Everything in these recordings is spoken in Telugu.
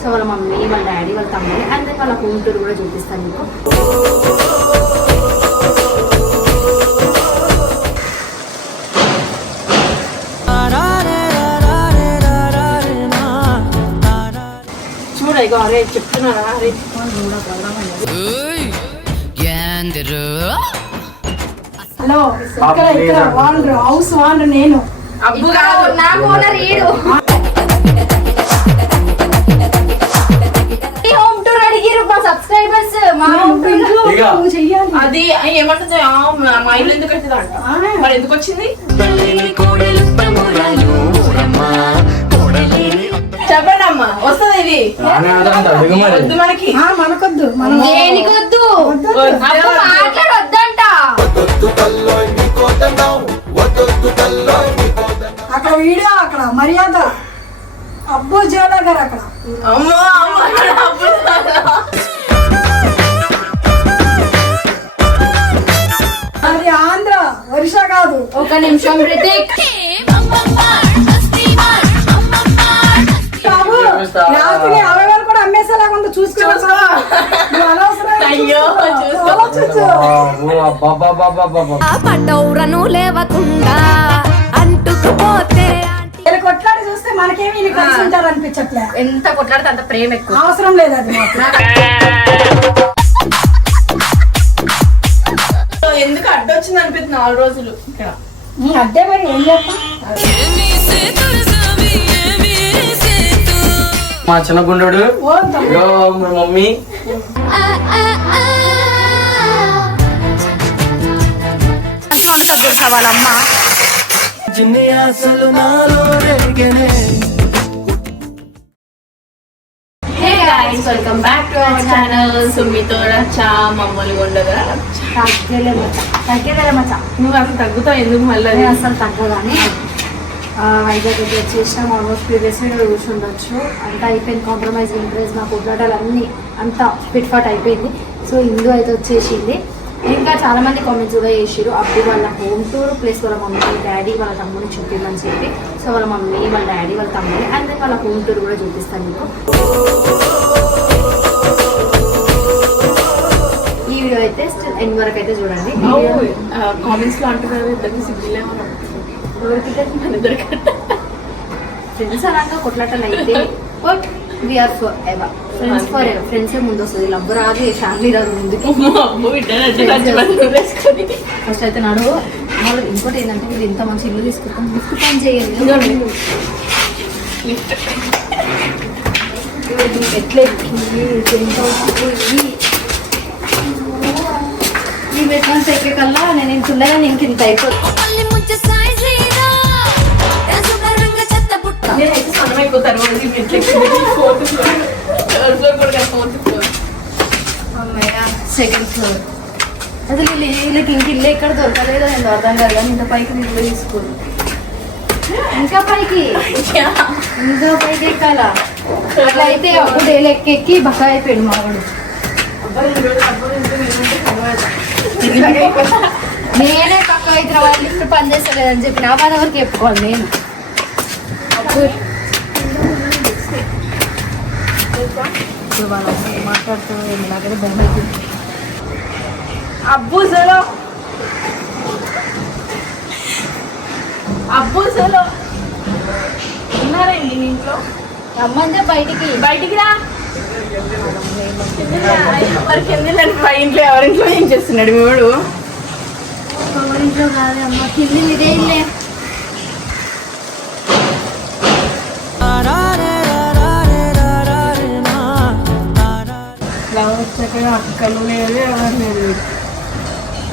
సో వాళ్ళ మమ్మీ వాళ్ళ డాడీ వాళ్ళ తమ్ముడు అండ్ దెన్ వాళ్ళ హోమ్ టూర్ కూడా చూపిస్తాను మీకు. చూడ ఇగో అరే చెప్తున్నారా? అరే హలో ఇక్కడ ఇక్కడ వాళ్ళు హౌస్ వాళ్ళు నేను. అబ్బు కాదు నాకు ఓనర్ అది ఏమంటుంది? ఆ, మా ఇల్లు ఎందుకు వచ్చింది అంట మరి ఎందుకు వచ్చింది చెప్పండి అమ్మా వస్తుంది ఇది. వద్దు మనకి. మనకొద్దు మనం దేనికొద్దు మాట్లాడొద్దంట. అక్కడ వీడియో అక్కడ మర్యాద. అబ్బు జోలా గారు అక్కడ. అమ్మో అమ్మో ఒరిష కాదు ఒక నిమిషం రితిక్ అవయవాలు కూడా అమ్మేసేలాగా ఉంది చూసుకో చూసుకో. నువ్వు అనవసరంగా అయ్యో, చూసుకో. చూసుకో. ఆలోచించు. ఓ, అబ్బబ్బబ్బబ్బబ్బబ్బ. పటౌరను లేవకుండా అంటుకుపోతే కొట్లాడి చూస్తే మనకేమి వీళ్ళు కలిసి ఉంటారు అనిపించట్లే ఎంత కొట్లాడితే అంత ప్రేమ ఎక్కువ అవసరం లేదు అది. ఎందుకు అడ్డొచ్చింది అనిపిస్తుంది నాలుగు రోజులు ఇక్కడ. అదే మరి ఏం చేస్తాం మా చిన్న గుండోడు. ఇగో మా మమ్మీ. మంచిగా ఉంటుంది తెలుసా వాళ్ళ అమ్మ చిన్ని అసలు నాలో రేగనే. Hey welcome back to our channel సుమ్మితో రచ్చా మమ్మల్ని ఉండగా. మచ్చ తగ్గలే మచ్చ. నువ్వు అసలు తగ్గుతావు ఎందుకు మళ్ళీ అదే? అసలు తగ్గగానే. వైజాగ్ అయితే వచ్చేసినాం ఆల్మోస్ట్ ప్రీవియస్ ఇక్కడ కూర్చుండొచ్చు. అంతా అయిపోయింది కాంప్రమైజ్ ఇంప్రెస్ మా కొట్లాటలు అన్నీ అంతా ఫిట్ ఫాట్ అయిపోయింది. సో ఇందు అయితే వచ్చేసింది. ఇంకా చాలా మంది కామెంట్స్ కూడా చేసిరు అప్పుడు వాళ్ళ హోమ్ టూర్ ప్లస్ వాళ్ళ మమ్మీ డాడీ వాళ్ళ తమ్ముని చూపిందని చెప్పి. సో వాళ్ళ మమ్మీ వాళ్ళ డాడీ వాళ్ళ తమ్ముని అండ్ దెన్ వాళ్ళ హోమ్ టూర్ కూడా చూపిస్తాను మీకు. ఈ వీడియో అయితే ఎండ్ వరకు అయితే చూడండి కామెంట్స్లో అంటున్నారు ఇద్దరికి సిగ్గులేమో ఫ్రెండ్స్ అలాగా కొట్లాటలు అయితే but we are forever friends forever friends ముందు వస్తుంది. లవ్ రాదు ఫ్యామిలీ రాదు. ముందుకి ఫస్ట్ అయితే నాడు వాళ్ళు ఇంకోటి ఏంటంటే వీళ్ళు ఇంత మంచి ఇల్లు తీసుకుంటాం గిఫ్ట్ పని చేయండి. లిఫ్ట్ ఎట్లా ఈ మెట్లంతా ఎక్కే కల్లా నేను ఇంత ఉండగా ఇంక ఇంత అయిపోతారు సెకండ్ ఫ్లోర్. అసలు వీళ్ళు వీళ్ళకి ఇంక ఇల్లు ఎక్కడ దొరకలేదో నేను అర్థం కాదు కానీ ఇంత పైకి వీళ్ళు తీసుకోరు. ఇంకా పైకి? ఇంకా పైకి ఎక్కాలా? అట్లా అయితే అప్పుడు డైలీ ఎక్కి ఎక్కి బక్క అయిపోయాడు మావాడు నేనే పక్క అయితే వాళ్ళ లిఫ్ట్ పని చేస్తలేదని చెప్పి నా పని వరకు చెప్పుకోవాలి నేను? అబ్బు సలో. అబ్బు సలో. ఉన్నారండి మీ ఇంట్లో? రమ్మంటే బయటికి. బయటికి రా. మరి కింద మా ఇంట్లో ఎవరింట్లో ఏం చేస్తున్నాడు మీ వాడు ఎవరింట్లో కాదు అమ్మ కింది ఇదే ఇల్లే చక్కగా అక్కలు లేదు ఎవరు లేదు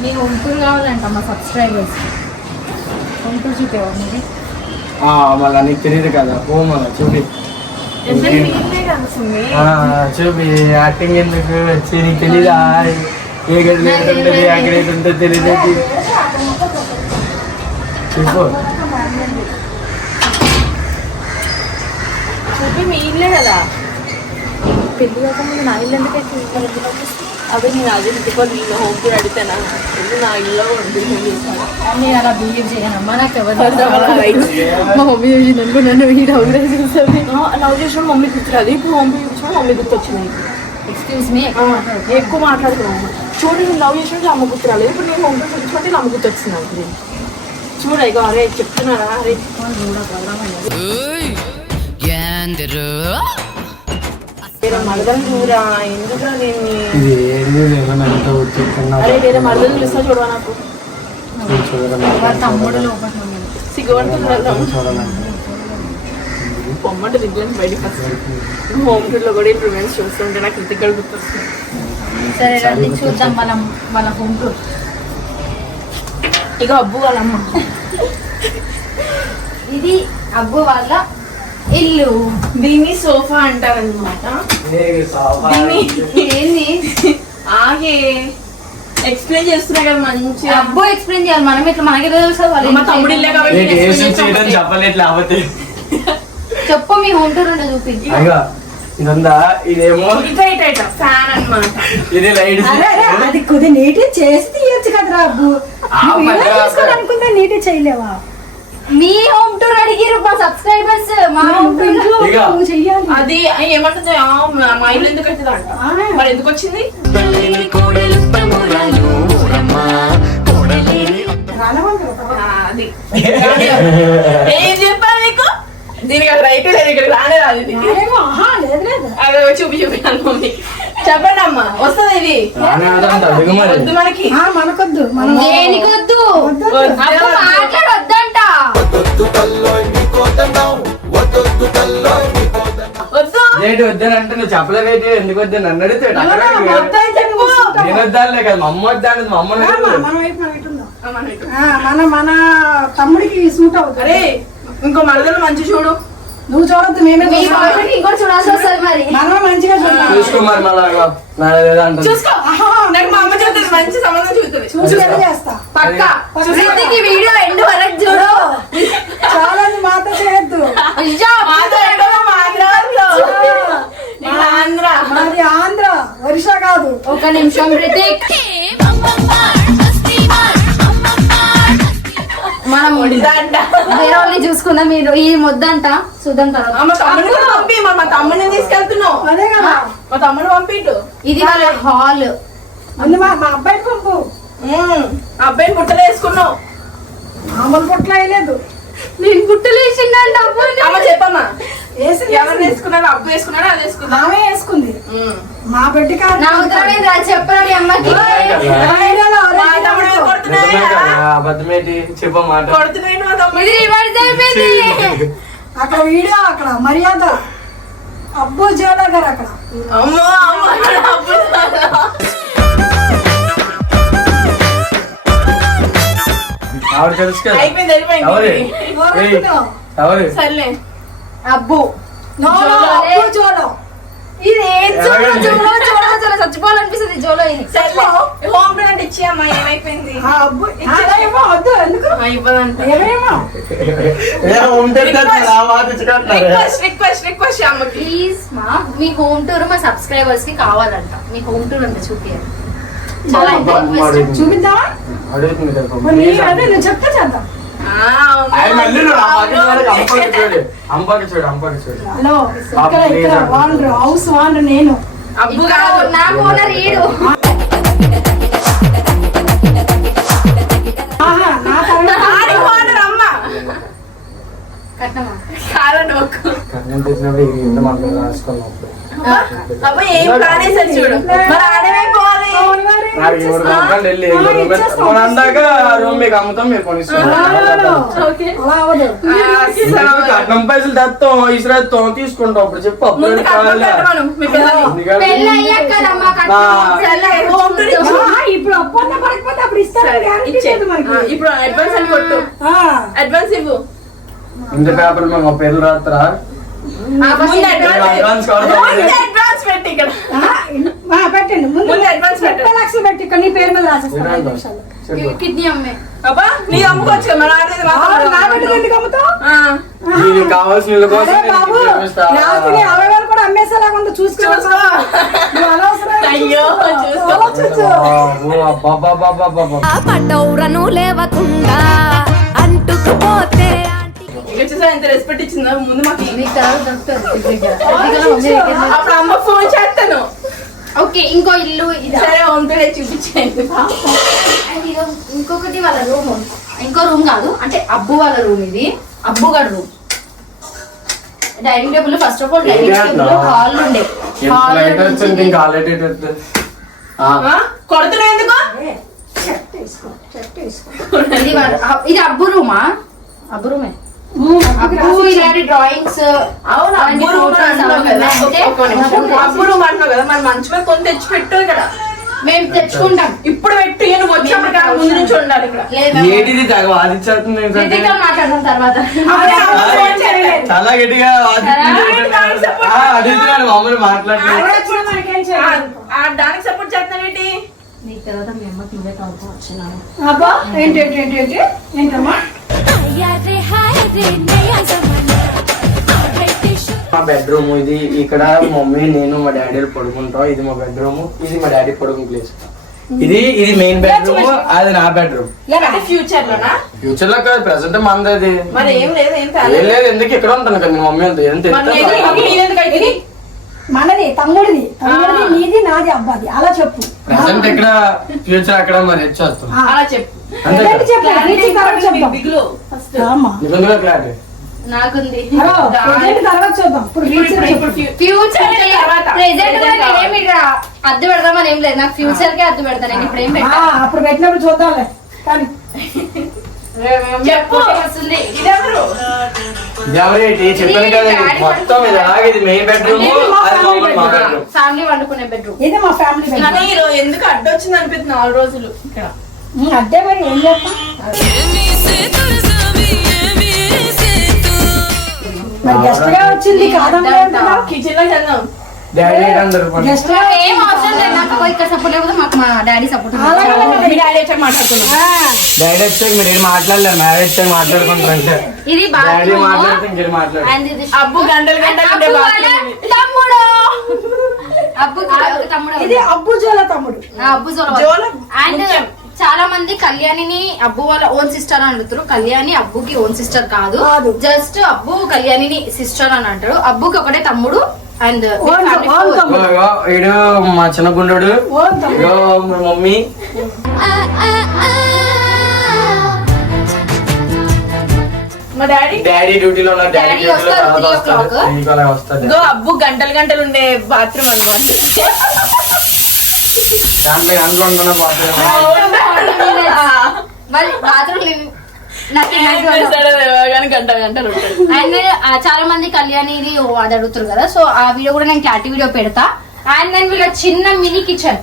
నేను ఒంటూరు కావాలంట మా సబ్స్క్రైబర్స్. ఒంటూరు చూపేవా మీరు ఆ, మళ్ళా నీకు తెలియదు కదా. ఓ మళ్ళా చూపి చూపి. యాక్టింగ్ ఎందుకు? వచ్చి నీకు తెలీదా? ఏ గడి ఉంటుంది అక్కడ ఉంటుందో తెలియదు చెప్పు చూపి. మీ ఇల్లే కదా. పెళ్ళి కాకముందు నా ఇల్లు ఎందుకు అవి నేను అది ఇంటికొని ఇల్లు హోమ్ టూర్ అడిగితేనా? నా ఇల్లు ఉంది? నేను అలా బిహేవ్ చేయనమ్మా నాకు ఎవరు మా మమ్మీ చూసింది అనుకో నన్ను ఈ లవ్ చూసాను లవ్ చేసిన మమ్మీ గుర్తురాదు. ఇప్పుడు మమ్మీ చూసిన మమ్మీ గుర్తొచ్చింది ఎక్స్క్యూజ్ మీ ఎక్కువ మాట్లాడుతున్నాను చూడు నేను లవ్ చేసిన అమ్మ గుర్తురాలేదు ఇప్పుడు నేను హోమ్ టూర్ చూసుకుంటే అమ్మ గుర్తొచ్చింది నాకు. చూడ. ఇక అరే చెప్తున్నారా? అరే. వేరే ఇది ఏంది ఎంత వచ్చేస్తున్నా పొమ్మంటే బయటికి వస్తుంది. హోమ్ కూడా ఇంప్రూవ్మెంట్స్ చూస్తుంటే నాకు గుర్తొస్తుంది. సరే రండి చూద్దాం మనం మన హోమ్ ఇక అబ్బు వాళ్ళమ్మ ఇది అబ్బు వాళ్ళ ఇల్లు. దీన్ని సోఫా అంటారనమాట దీన్ని ఏంది? ఆగే. ఎక్స్ప్లెయిన్ చేస్తున్నా కదా మంచిగా. అబ్బు ఎక్స్ప్లెయిన్ చేయాలి. మనం ఇట్లా మనకి తెలుసు వాళ్ళు మా తమ్ముడు ఇల్లే కాబట్టి. చెప్పలేదు లేకపోతే. చెప్పు మీ హోమ్ టూర్ అంటే చూపించి అయ్యా ఇదంతా ఇదేమో. ఫ్యాన్ అన్నమాట. ఇది లైట్ అది కొద్ది నీటి చేసి తీయొచ్చు కదరా అబ్బు. అనుకుంటే నీటి చేయలేవా? మీ మా సబ్స్క్రైబర్స్ మా హోమ్ నువ్వు టూర్ ఇంట్లో ఇక. నువ్వు చెయ్యాలి. అది ఏమంటుంది ఆ, మా- మా ఇల్లు ఎందుకు అంట. మరి ఎందుకు వచ్చింది? రానవంతురా. ఆ, అది. ఏం చెప్పాను నీకు? దీనికి అది రైట్ లేదు ఇక్కడ రానే రాదు ఇది నానేమో, ఆహా, లేదు లేదు. అదే చూపి మమ్మీ చెప్పండి అమ్మా వస్తుంది ఇది? అడుగు మరి. వద్దు మనకి. ఆ, మనకొద్దు మనం దేనికొద్దు? వద్దు. వద్దు. అబ్బు మాట్లాడొద్దంట. వద్దు ఏంటి వద్దానంటే నువ్వు చెప్పలేవేటి ఎందుకు వద్దు నన్ను అడిగితే? నేను వద్దానులే కదా మా అమ్మ వద్దాను మా అమ్మ. మన మన మన మన తమ్ముడికి సూట్ అవుతుంది అరే ఇంకో మరదలు మంచి చూడు. నువ్వు చూడొద్దు మేమే చూడాల్సి వస్తుంది మరి. మనమే మంచిగా చూడాలి చూసుకో మరి మళ్ళా చూసుకో. నాకు మా అమ్మ చెప్తుంది మంచి సంబంధం చూస్తుంది చూసి ఎలా చేస్తా? పక్క. శృతికి వీడియో ఎండ్ వరకు చూడు. చాలా మాత్రం చేయొద్దు. అయ్యో, మాతో ఆంధ్ర. మాది ఆంధ్ర ఒరిషా కాదు. ఒక నిమిషం రితిక్ మనం. వేరే వాళ్ళని చూసుకుందాం మీరు ఈ ముద్దంట చూద్దాం తర్వాత ఆ, మా తమ్ముడిని కూడా పంపి మా మా తమ్ముడిని తీసుకెళ్తున్నావు. అదే కదా. మా తమ్ముడు పంపిట్టు ఇది వాళ్ళ హాల్. ముందు మా మా అబ్బాయి పంపు అబ్బాయిని పుట్టలు వేసుకున్నావు. మామూలు పొట్ల వేయలేదు. నేను గుట్టలు వేసిందంట. అమ్మ చెప్పమ్మా. ఎవరు వేసుకున్నాడు అబ్బు వేసుకున్నాడు అది వేసుకుందా. ఆమె వేసుకుంది. మా బిడ్డ నా ఉత్తరమే రా చెప్పరాని అమ్మకి. అక్కడ వీడియో అక్కడ మర్యాద. అబ్బు జోలా గారు అక్కడ. అమ్మో అమ్మో ఆవిడ తెలుసు కదా. అయిపోయింది ఎవరు? వెళ్ళిపోయింది ఏయ్, ఎవరు? సర్లే. అబ్బు. నో, నో, అబ్బు జోలో. ఇది ఏం జోలో? జోలో జోలో. జోలో చచ్చిపోవాలనిపిస్తుంది జోలో ఇది. సర్లే. హోమ్ ప్లాంట్ ఇచ్చి అమ్మా ఏమైపోయింది అబ్బు. వద్దు ఎందుకు? ఏమేమో. రిక్వెస్ట్ రిక్వెస్ట్ రిక్వెస్ట్ ప్లీజ్ మా మీ హోమ్ టూర్ మా సబ్స్క్రైబర్స్కి కావాలంట. మీ హోమ్ టూర్ అంతా చూపించాలి చూపిద్దామా? అదే చెప్తే చేద్దాం. హలో ఇక్కడ ఇక్కడ హౌస్ నేను. అబ్బు కాదు నా ఓనర్ ఈడు అబ్బా ఏం కానేసారు చూడు. మరి. నాకు ఎవరు వెళ్ళి. మన అందాక రూమ్ మీకు అమ్ముతాం మీరు కొనిస్తాం. కట్నం పైసలు తెస్తాం ఇసురేస్తాం తీసుకుంటాం. అప్పుడు చెప్పు అప్పుడు ఇప్పుడు అప్పన్న పడకపోతే అప్పుడు ఇస్తారు? అడ్వాన్స్ అని కొట్టు ఆ, అడ్వాన్స్ ఇవ్వు. ఇంత పేపర్ మేము పేర్లు రాత్రా? అడ్వాన్స్ అడ్వాన్స్ పెట్టి ఇక్కడ. పెట్టండి. ముందు అడ్వాన్స్. ముప్పై లక్షలు పెట్టి. ఇక్కడ నీ పేరు మీద రాసేస్తాను ఐదు నిమిషాలు. కిడ్నీ అమ్మే. అబ్బా నీ అమ్ముకోవచ్చు ఆడేది నా బిడ్డలు ఎందుకు అమ్ముతావు? కావాల్సిన బాబు అరవై వేలు కూడా అమ్మేసేలాగా ఉందో. అయ్యో లేవకుండా అంటుకుపోతే ఎంత రెస్పెక్ట్ ఇచ్చిందో? ముందు మాకు. అప్పుడు అమ్మ ఫోన్ చేస్తాను. ఓకే ఇంకో ఇల్లు ఇది? సరే హోమ్ పేరే చూపించేయండి అండ్ ఇదో ఇంకొకటి వాళ్ళ రూమ్. ఇంకో రూమ్ కాదు అంటే అబ్బు వాళ్ళ రూమ్ ఇది. అబ్బు గడ్ room. Dining table first of all dining table? Hall ఉండే. హాల్ కొడుతున్నావు ఎందుకు? ఇది అబ్బు రూమా? అబ్బు రూమే. డ్రాయింగ్స్ అంటున్నావు కదా. మంచి మీద కొని తెచ్చి పెట్టు ఇక్కడ. మేము తెచ్చుకుంటాం. ఇప్పుడు పెట్టు నువ్వు వచ్చినప్పుడు కాదు, ముందు నుంచి ఉండాలి ఇక్కడ. ఏంటిది వాదించేస్తుంది మాట్లాడదాం తర్వాత. అప్పుడే. చాలా గట్టిగా మామూలు దానికి సపోర్ట్ చేస్తానేంటి తర్వాత మీ అమ్మకి నువ్వే కావాలి వచ్చినాను. అబ్బా ఏంటి ఏంటి ఏంటి ఏంటి? ఏంటమ్మా? హాయరే హాయరే నయా జమానా ఆగే టిషు మా బెడ్రూమ్ ఇది. ఇక్కడ మమ్మీ నేను మా డాడీ పడుకుంటాం. ఇది మా బెడ్రూమ్ ఇది మా డాడీ పడుకునే ప్లేస్ ఇది ఇది మెయిన్ బెడ్రూమ్ అది నా బెడ్రూమ్ ఫ్యూచర్ లోనా ఫ్యూచర్లో కాదు ప్రెసెంట్ మంది అది మరి ఏం లేదు ఏం ఎందుకు ఇక్కడ ఉంటాను? కదా మమ్మీ అంత ఏం మనది తమ్ముడిది. తమ్ముడిది నీది నాది అబ్బాది. అలా చెప్పు. ప్రెసెంట్ ఇక్కడ ఫ్యూచర్ అక్కడ మరి వచ్చేస్తాం అలా చెప్పు. నాకుంది. తర్వాత చూద్దాం. ఫ్యూచర్. ప్రెసెంట్ అద్దె పెడదామని ఏం లేదు. నాకు ఫ్యూచర్కి అద్దె పెడతాను నేను ఇప్పుడు ఏం పెట్టా? అప్పుడు పెట్టినప్పుడు చూద్దాంలే. కానీ చెప్పు. వస్తుంది ఇదెవరు ఎవరేంటి చెప్పాను కదా మొత్తం ఇది అలాగే ఇది మెయిన్ బెడ్రూమ్ ఫ్యామిలీ వండుకునే బెడ్రూమ్ ఇది మా ఫ్యామిలీ కానీ ఈరోజు ఎందుకు అడ్డొచ్చింది అనిపిస్తుంది నాలుగు రోజులు? ఇక్కడ. అడ్డే మరి ఏం చేస్తాం? మరి గెస్ట్గా వచ్చింది కాదమ్మా కిచెన్లో చందాం డాడీ అందరు గెస్ట్గా ఏం అవసరం లేదు నాకు అబ్బా ఇక్కడ సపోర్ట్ లేకపోతే మాకు మా డాడీ సపోర్ట్ మీ డాడీ వచ్చాక మాట్లాడుతున్నాం డాడీ వచ్చాక మీరు ఏం మాట్లాడలేరు. మ్యారేజ్ వచ్చాక మాట్లాడుకుంటారు అంటే ఇది డాడీ బాత్రూమ్ మాట్లాడితే ఇంకేం మాట్లాడు అండ్ ఇది అబ్బు గంటలు గంటలు ఉండే అబ్బు బాత్రూమ్ వాళ్ళ ఇది. తమ్ముడు! అబ్బుకి ఒక తమ్ముడు ఇది అబ్బు జోల తమ్ముడు. ఆ, అబ్బు జోల జోల అండ్ చాలా మంది కళ్యాణిని అబ్బు వాళ్ళ ఓన్ సిస్టర్ అని అడుగుతారు కళ్యాణి అబ్బుకి ఓన్ సిస్టర్ కాదు. కాదు. జస్ట్ అబ్బు కళ్యాణిని సిస్టర్ అని అంటారు. అబ్బుకి ఒకటే తమ్ముడు. అండ్ ఈడు మా చిన్న గుండోడు. మా మమ్మీ. మా డాడీ? డాడీ డ్యూటీలో ఉన్నారు. డాడీ వస్తారు అబ్బు గంటలు గంటలు ఉండే బాత్రూమ్ అనమాట దాంట్లో అనుకుంటున్నా బాత్రూమ్ వాళ్ళు బాత్రూమ్ నాకు కానీ గంటలు అండ్ చాలా మంది కళ్యాణిది ఓ అది అడుగుతారు కదా సో ఆ వీడియో కూడా నేను క్లారిటీ వీడియో పెడతా. అండ్ దెన్ వీళ్ళ చిన్న మినీ కిచెన్.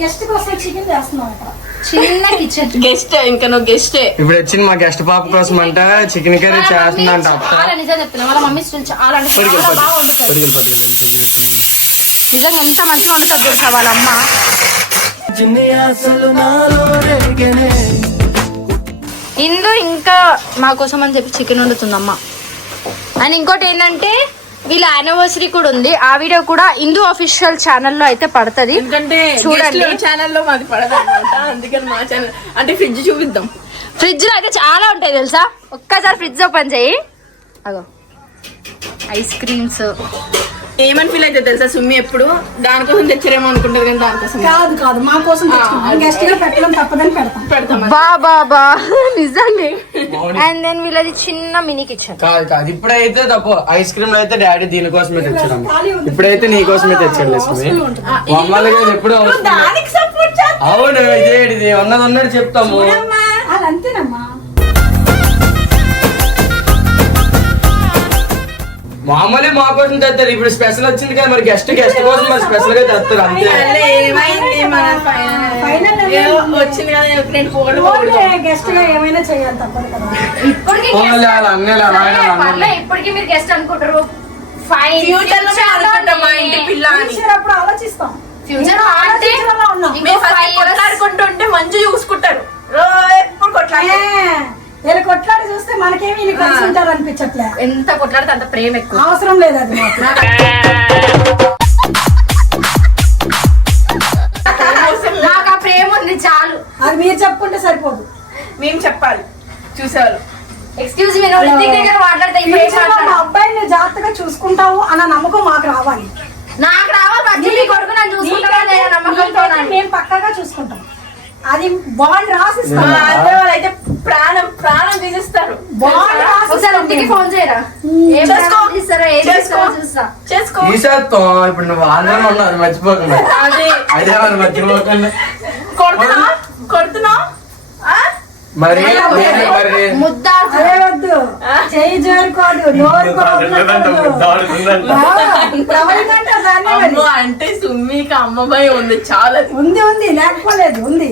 గెస్ట్ కోసం చికెన్ చేస్తున్నావు ఇక్కడ చిన్న కిచెన్. గెస్ట్ ఇంకా నువ్వు గెస్టే ఇప్పుడు వచ్చింది మా గెస్ట్ పాప కోసం అంట చికెన్ కర్రీ చేస్తుందంట. చాలా నిజం చెప్తున్నా వాళ్ళ మమ్మీ స్టిల్ చాలా అంటే చాలా బాగా వండుతారు నిజంగా ఎంత మంచిగా వండుతుంది తెలుసా వాళ్ళ అమ్మ? ఇందు ఇంకా మా కోసం అని చెప్పి చికెన్ వండుతుందమ్మ అండ్ ఇంకోటి ఏంటంటే వీళ్ళ యానివర్సరీ కూడా ఉంది. ఆ వీడియో కూడా ఇందు అఫీషియల్ ఛానల్లో అయితే పడుతుంది. చూడండి. ఛానల్లో మాది పడదు అనమాట అందుకని మా ఛానల్ అంటే ఫ్రిడ్జ్ చూపిద్దాం. ఫ్రిడ్జ్లో అయితే చాలా ఉంటాయి తెలుసా? ఒక్కసారి ఫ్రిడ్జ్ ఓపెన్ చేయి. అగో. ఐస్ క్రీమ్స్ ఏమని ఫీల్ అయితే తెలుసా? సుమ్మి ఎప్పుడు? దానికోసం తెచ్చారేమో అనుకుంటది కానీ దానికోసం కాదు కాదు. మా కోసం గెస్ట్గా పెట్టడం తప్పదని పెడతాం. పెడతాం బా బా బా. నిజంగా. అండ్ దెన్ వీళ్ళది చిన్న మినీ కిచెన్ కాదు కాదు. ఇప్పుడైతే తప్పు. ఐస్ క్రీమ్లో అయితే డాడీ దీనికోసమే తెచ్చాడు. ఇప్పుడైతే నీకోసమే తెచ్చాడు లక్ష్మి మమ్మల్ని ఎప్పుడు అవును ఇదే ఇది ఉన్నది ఉన్నది చెప్తాము. అది మామూలు మా కోసం తెస్తారు. ఇప్పుడు స్పెషల్ వచ్చింది కదా మరి గెస్ట్ గెస్ట్ కోసం మరి స్పెషల్గా తెస్తారు అంతే. ఇప్పటికి మీరు గెస్ట్ అనుకుంటారు. ఫైన్ ఫ్యూచర్లో మా ఇంటి పిల్ల వీళ్ళు కలిసి అనిపించట్లే ఎంత కొట్లాడితే అంత ప్రేమ ఎక్కువ. అవసరం లేదు అది నాకు ఆ ప్రేమ ఉంది చాలు. అది మీరు చెప్పుకుంటే సరిపోదు. మేము చెప్పాలి. చూసేవాళ్ళు. ఎక్స్క్యూజ్ మీ మాట్లాడితే ఈ ప్రేమ మా అబ్బాయిని జాగ్రత్తగా చూసుకుంటావు అన్న నమ్మకం మాకు రావాలి. నాకు రావాలి మధ్య మీ కొడుకు నన్ను చూసుకుంటాను నమ్మకంతో మేము పక్కగా చూసుకుంటాం. అది బాండ్ రాసిస్తాం అయితే ప్రాణం ప్రాణం తీసిస్తారు. ఫోన్ చేయరా? ఏం చేసుకో. తీసేస్తాం. ఇప్పుడు నువ్వు మర్చిపోకుండా. అది. మర్చిపోకుండా. కొడుతున్నా కొడుతున్నా? మరి మరి? ముద్ద జోరుకోదు. నోరు అంటే సుమ్మికి అమ్మబాయి ఉంది చాలా. ఉంది ఉంది లేకపోలేదు ఉంది.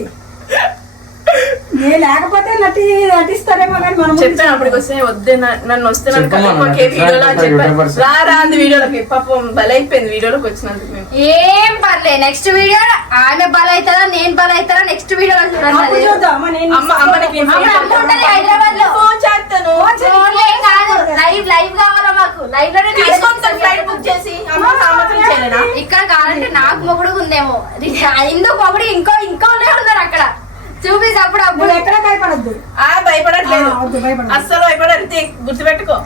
నేను లేకపోతే నటి నటిస్తారేమో కానీ మనం చెప్పాను అప్పటికి వస్తే వద్దే నన్ను వస్తే నన్ను కలపకే వీడియోలో అని చెప్పాను. రా రా అంది వీడియోలోకి పాపం బలైపోయింది వీడియోలోకి వచ్చినందుకు మేము. ఏం పర్లే నెక్స్ట్ వీడియో ఆమె బల అవుతారా నేను బల అవుతారా నెక్స్ట్ ఉంటది హైదరాబాద్లో ఫోన్ చేస్తాను. లైవ్ లైవ్ కావాలా మాకు? లైవ్లోనే తీసుకొస్తాను ఫ్లైట్ బుక్ చేసి. అమ్మ సామర్థ్యం చేయలేనా? ఇక్కడ కావాలంటే నాకు మొగుడు ఉందేమో. ఇందుకు మొగుడు ఇంకో ఇంకో ఉన్నారు అక్కడ. చూపిస్తే అప్పుడు. అప్పుడు ఎక్కడ భయపడద్దు. ఆ భయపడట్లేదు. అస్సలు భయపడద్దు గుర్తుపెట్టుకో.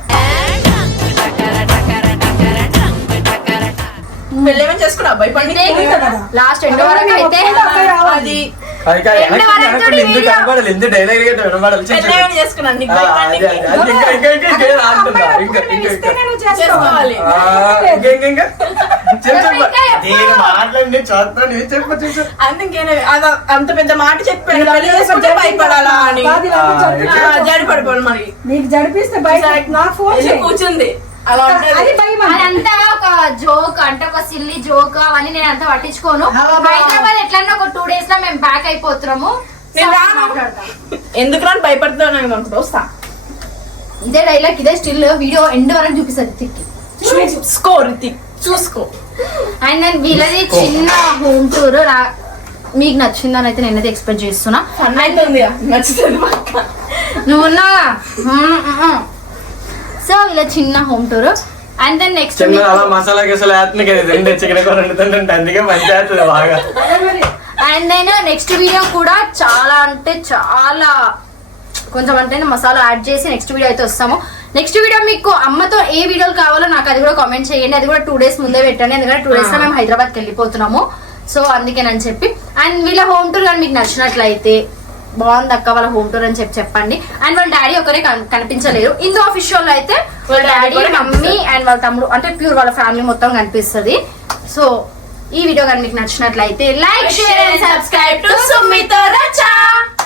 పెళ్ళేమని చేసుకున్నా భయపడి లాస్ట్ ఎండ్ వరకు అయితే అది అది కాదు, వెనక్కి ఎందుకు? కనపడాలి డైలాగ్ అయితే వినపడాలి అందుకేనే అంత పెద్ద మాట చెప్పాను. భయపడాలా అని. కాదు, ఇలాంటి ఆ, జరిపి- ఆ, జారి పడిపోవాలి మరి. నీకు జరిపిస్తే బయట నాకు ఫోన్. కూర్చుంది. అలా అది ఉంటది భయం అంటే. అదంతా ఒక జోక్ అంటే ఒక సిల్లీ జోక్ అవన్నీ నేను అంతా పట్టించుకోను. హైదరాబాద్ ఎట్లన్నా ఒక టూ డేస్లో మేము బ్యాక్ అయిపోతున్నాము. నేను రాను. మాట్లాడతాం. ఎందుకు రాని? భయపడుతున్నాను నేను అనుకుంటా. వస్తా. ఇదే డైలాగ్ ఇదే స్టిల్ వీడియో ఎండ్ వరకు చూపిస్తుంది తిక్కి చూసుకో రితిక్. చూసుకో. అండ్ నేను వీళ్ళది చిన్న హోమ్ టూర్ మీకు నచ్చిందని అయితే నేనైతే ఎక్స్పెక్ట్ చేస్తున్నా. ఫన్ అవుతుంది నచ్చుతుంది పక్క నువ్వున్నా సో ఇలా చిన్న home tour. And then next చిన్న అలా మసాలా గిసాలా కదా రెండు చికెన్ కూర వండుతుంటే అందుకే మంచి బాగా. అండ్ దెన్ నెక్స్ట్ వీడియో కూడా చాలా అంటే చాలా కొంచెం అంటే మసాలా యాడ్ చేసి నెక్స్ట్ వీడియో అయితే వస్తాము. నెక్స్ట్ వీడియో మీకు అమ్మతో ఏ వీడియోలు కావాలో నాకు అది కూడా కామెంట్ చేయండి. అది కూడా టూ డేస్ ముందే పెట్టండి. ఎందుకంటే టూ డేస్లో మేము హైదరాబాద్కి వెళ్ళిపోతున్నాము. సో అందుకేనని చెప్పి. అండ్ వీళ్ళ హోమ్ టూర్ కానీ మీకు నచ్చినట్లయితే బాగుంది అక్క వాళ్ళ హోమ్ టూర్ అని చెప్పి చెప్పండి. అండ్ వాళ్ళ డాడీ ఒకరే కన్- కనిపించలేరు. ఇందో అఫీషియల్లో అయితే వాళ్ళ డాడీ మమ్మీ అండ్ వాళ్ళ తమ్ముడు అంటే ప్యూర్ వాళ్ళ ఫ్యామిలీ మొత్తం కనిపిస్తుంది. సో ఈ వీడియో కానీ మీకు నచ్చినట్లయితే like share and subscribe to సుమితో రచా